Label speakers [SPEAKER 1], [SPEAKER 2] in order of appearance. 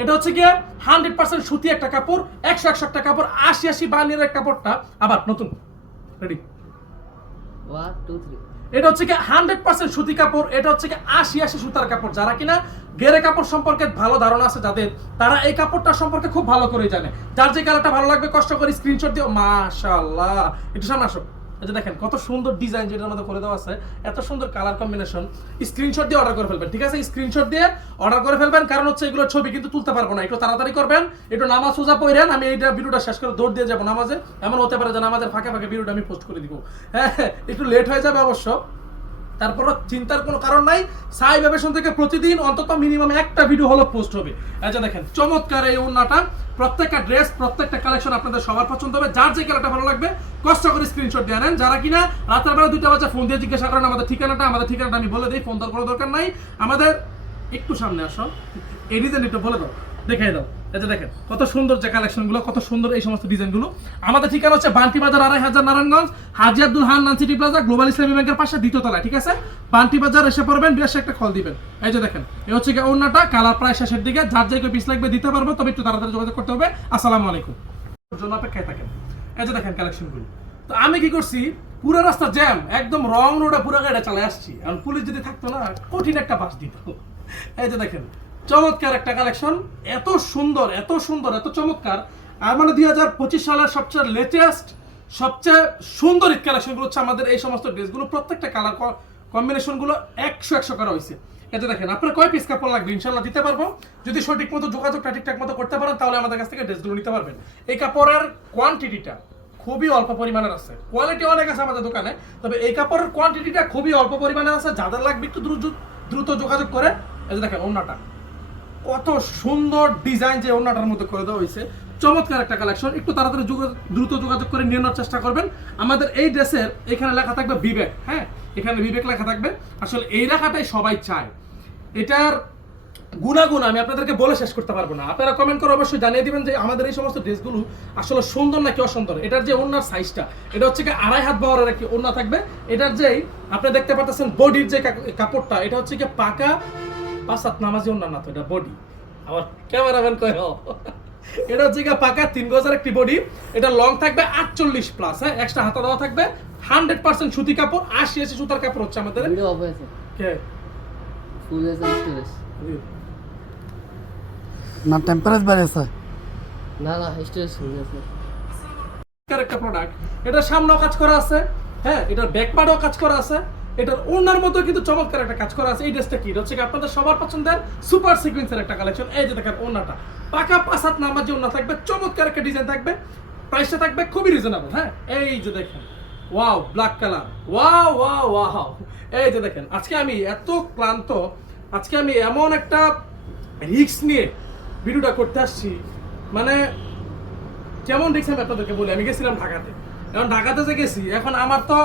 [SPEAKER 1] এটা হচ্ছে গিয়ে হান্ড্রেড পার্সেন্ট সুতি একটা কাপড় একশো একশো একটা কাপড় আশি আশি বানিয়ের কাপড়টা। আবার নতুন। রেডি
[SPEAKER 2] ওয়ান টু থ্রি
[SPEAKER 1] এটা হচ্ছে কি হান্ড্রেড পার্সেন্ট সুতি কাপড় এটা হচ্ছে কি আশি আশি সুতার কাপড়। যারা কিনা গেরে কাপড় সম্পর্কে ভালো ধারণা আছে যাদের তারা এই কাপড়টা সম্পর্কে খুব ভালো করে জানে। যার যে কালারটা ভালো লাগবে কষ্ট করে স্ক্রিনশট দিও। মাশাআল্লাহ। একটু সামনে আসো। দেখেন, কত সুন্দর ডিজাইন যেটার মধ্যে করে দেওয়া আছে, এত সুন্দর কালার কম্বিনেশন স্ক্রিনশট দিয়ে অর্ডার করে ফেলবেন, ঠিক আছে? স্ক্রিনশট দিয়ে অর্ডার করে ফেলবেন, কারণ হচ্ছে এগুলো ছবি কিন্তু তুলতে পারব না, একটু তাড়াতাড়ি করবেন, একটু নামাজ সোজা পড়েন, আমি এইটা ভিডিওটা শেষ করে দৌড় দিয়ে যাব নামাজে, এমন হতে পারে যে নামাজের ফাঁকে ফাঁকে ভিডিওটা আমি পোস্ট করে দিব। হ্যাঁ একটু লেট হয়ে যাবে অবশ্য। তারপর চিন্তার কোনো কারণ নাই। সাই ভ্যাবেশন থেকে প্রতিদিন অন্তত মিনিমাম একটা ভিডিও হলো পোস্ট হবে। আচ্ছা দেখেন, চমৎকার এই ওড়নাটা। প্রত্যেকটা ড্রেস প্রত্যেকটা কালেকশন আপনাদের সবার পছন্দ হবে। যার যে কালারটা ভালো লাগবে, কষ্ট করে স্ক্রিনশট দিয়ে নেন যারা কিনা রাতের বেলা দুইটা বাচ্চা ফোন দিয়ে জিজ্ঞাসা করেন, আমাদের ঠিকানাটা? আমাদের ঠিকানাটা আমি বলে দিই ফোন দেওয়ার কোনো দরকার নাই। আমাদের একটু সামনে আসো। এই ডিজাইন একটু বলে দাও, দেখাই দাও। এটা দেখেন, কত সুন্দর যে কালেকশনগুলো কত সুন্দর এই সমস্ত ডিজাইনগুলো আমাদের ঠিকানা হচ্ছে বান্টি বাজার আড়াই হাজার Narayanganj Haji Abdul Hannan plaza global Islami ব্যাংকের পাশে দ্বিতীয় তলায়, ঠিক আছে? বান্টি বাজার এসে পড়বেন বেশ একটা কল দিবেন। এই যে দেখেন এই হচ্ছে কি অন্যটা কালার প্রায় শেষের দিকে, যার যে পিস লাগবে দিতে পারব, তবে একটু তাড়াতাড়ি যোগাযোগ করতে হবে। আসসালামু আলাইকুম। জন্য অপেক্ষায় থাকেন। এই যে দেখেন কালেকশনগুলো তো আমি কি করছি, পুরো রাস্তা জ্যাম একদম রং রোডে পুরো গাড়ি চালে আসছি। আর পুলিশ যদি থাকতো না, কঠিন একটা বাস দিত। এই যে দেখেন চমৎকার একটা কালেকশন এত সুন্দর এত সুন্দর, এত চমৎকার। আর মানে দুই হাজার পঁচিশ সালের সবচেয়ে লেটেস্ট সবচেয়ে সুন্দর ঈদ কালেকশনগুলো হচ্ছে আমাদের এই সমস্ত ড্রেসগুলো। প্রত্যেকটা কালার কম্বিনেশনগুলো একশো একশো করা হয়েছে। এটা দেখেন, আপনার কয় পিস কাপড় লাগবে? ইনশাল্লাহ দিতে পারব। যদি সঠিক মতো যোগাযোগটা ঠিকঠাক মতো করতে পারেন, তাহলে আমাদের কাছ থেকে ড্রেসগুলো নিতে পারবেন। এই কাপড়ের কোয়ান্টিটিটা খুবই অল্প পরিমাণের আছে। কোয়ালিটি অনেক আছে আমাদের দোকানে, তবে এই কাপড়ের কোয়ান্টিটিটা খুবই অল্প পরিমাণের আছে। যাদের লাগবে একটু দ্রুত দ্রুত যোগাযোগ করে যে দেখেন অন্যটা কত সুন্দর ডিজাইন যে ওনাটার মধ্যে করে দেওয়া হয়েছে। চমৎকার একটা কালেকশন একটু তাড়াতাড়ি দ্রুত যোগাযোগ করে নিয়ে নেওয়ার চেষ্টা করবেন। আমাদের এই ড্রেসের এখানে লেখা থাকবে বিবেক হ্যাঁ? এখানে বিবেক লেখা থাকবে। আসলে এই লেখাটাই সবাই চায়। এটার গুণাগুণ আমি আপনাদেরকে বলে শেষ করতে পারব না। আপনারা কমেন্ট করে অবশ্যই জানিয়ে দিবেন যে আমাদের এই সমস্ত ড্রেসগুলো আসলে সুন্দর নাকি অসুন্দর। এটার যে ওনার সাইজটা এটা হচ্ছে কি আড়াই হাত বহরের একটি ওনা থাকবে। এটার যেই, আপনি দেখতে পাচ্ছেন বডির যে কাপড়টা, এটা হচ্ছে কি পাকা পাঁচ নামাজি না তো এটা বডি আবার ক্যামেরাম্যান কয় এটা হচ্ছে পাকা তিন গজার একটি বডি এটা লং থাকবে আটচল্লিশ প্লাস হ্যাঁ? এক্সট্রা হাতা দেওয়া থাকবে। হান্ড্রেড পার্সেন্ট সুতি কাপড় আশি আশি সুতার কাপড় হচ্ছে আমাদের।
[SPEAKER 3] না টেম্পারেচার বাড়েছে
[SPEAKER 2] না না স্টোরেজ ফুল হয়েছে
[SPEAKER 1] একটা প্রোডাক্ট এটার সামনেও কাজ করা আছে হ্যাঁ? এটার ব্যাক পার্টও কাজ করা আছে। এটার ওনার মতো কিন্তু চমৎকার একটা কাজ করা আছে। এই ড্রেসটা কি? হচ্ছে আপনাদের সবার পছন্দের সুপার সিকুয়েন্সের একটা কালেকশন এই যে দেখেন ওনাটা। পাকা পাসাত নামার যে ওনা থাকবে, চমৎকার একটা ডিজাইন থাকবে প্রাইসটা থাকবে খুবই রিজনেবল হ্যাঁ? এই যে দেখেন wow black colour wow wow wow এই যে দেখেন, আজকে আমি এত ক্লান্ত, আজকে আমি এমন একটা রিস্ক নিয়ে ভিডিওটা করতে আসছি। মানে কেমন দেখছি আমি আপনাদেরকে বলি? আমি গেছিলাম ঢাকাতে। এখন ঢাকাতে যে গেছি, এখন আমার তো